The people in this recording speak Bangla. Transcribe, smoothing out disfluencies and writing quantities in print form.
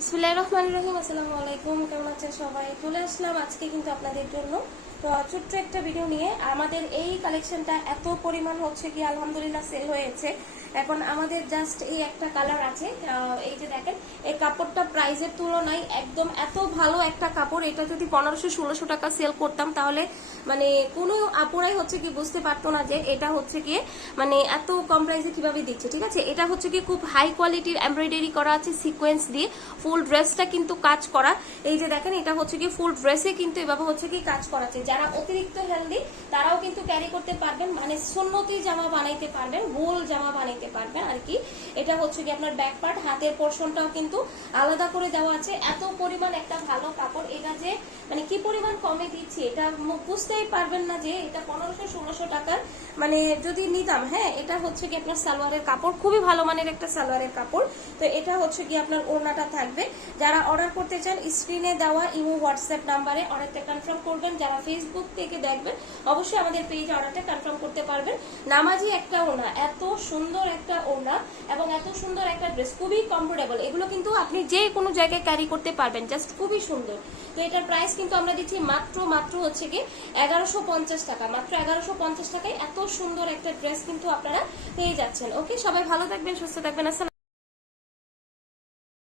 বিসমিল্লাহির রহমানির রহিম। আসসালামু আলাইকুম, কেমন আছেন সবাই? চলে আসলাম আজকে কিন্তু আপনাদের জন্য তো ছোট্ট একটা ভিডিও নিয়ে। আমাদের এই কালেকশনটা এত পরিমাণ হচ্ছে কি আলহামদুলিল্লাহ সেল হয়েছে। এখন আমাদের জাস্ট এই একটা কালার আছে, এই যে দেখেন, এই কাপড়টা প্রাইসের তুলনায় একদম এত ভালো একটা কাপড়। এটা যদি 1500-1600 টাকা সেল করতাম তাহলে মানে কোনো আপুরাই হচ্ছে কি বুঝতে পারতো না যে এটা হচ্ছে কি মানে এত কম প্রাইসে কিভাবে দিচ্ছে। ঠিক আছে, এটা হচ্ছে কি খুব হাই কোয়ালিটির এমব্রয়ডারি করা আছে সিকোয়েন্স দিয়ে। ফুল ড্রেসটা কিন্তু কাজ করা। এই যে দেখেন, এটা হচ্ছে কি ফুল ড্রেসে কিন্তু এভাবে হচ্ছে কি কাজ করা আছে। যারা অতিরিক্ত হেলদি তারাও কিন্তু ক্যারি করতে পারবেন, মানে সুন্নতি জামা বানাইতে পারবেন, গোল জামা বানাইতে পারবেন আর কি। এটা হচ্ছে কি আপনার ব্যাক পার্ট, হাতের পোর্শনটাও কিন্তু আলাদা করে দেওয়া আছে। এত পরিমাণ একটা ভালো কাপড়, এটা যে মানে কি পরিমাণ কমে দিচ্ছি এটা বুঝতেই পারবেন না যে এটা 1500-1600 টাকার মানে যদি নিতাম। হ্যাঁ, এটা হচ্ছে কি আপনার সালোয়ারের কাপড়, খুবই ভালো মানের একটা সালোয়ারের কাপড়। তো এটা হচ্ছে কি আপনার ওড়নাটা থাকবে। যারা অর্ডার করতে চান স্ক্রিনে দেওয়া ইমো হোয়াটসঅ্যাপ নাম্বারে অর্ডারটা কনফার্ম করবেন। যারা ফেসবুক থেকে দেখবেন অবশ্যই আমাদের পেজে অর্ডারটা কনফার্ম করতে পারবেন। নামাজি একটা ওড়না, এত সুন্দর একটা ওড়না এবং এত সুন্দর একটা ড্রেস, খুবই কমফোর্টেবল। এগুলো কিন্তু আপনি যে কোনো জায়গায় ক্যারি করতে পারবেন, জাস্ট খুবই সুন্দর। তো এটার প্রাইস কিন্তু আমরা দিচ্ছি মাত্র হচ্ছে কি 1150 টাকা। মাত্র 1150 টাকায় এত সুন্দর একটা ড্রেস কিন্তু আপনারা পেয়ে যাচ্ছেন। ওকে, সবাই ভালো থাকবেন, সুস্থ থাকবেন। আসসালাম।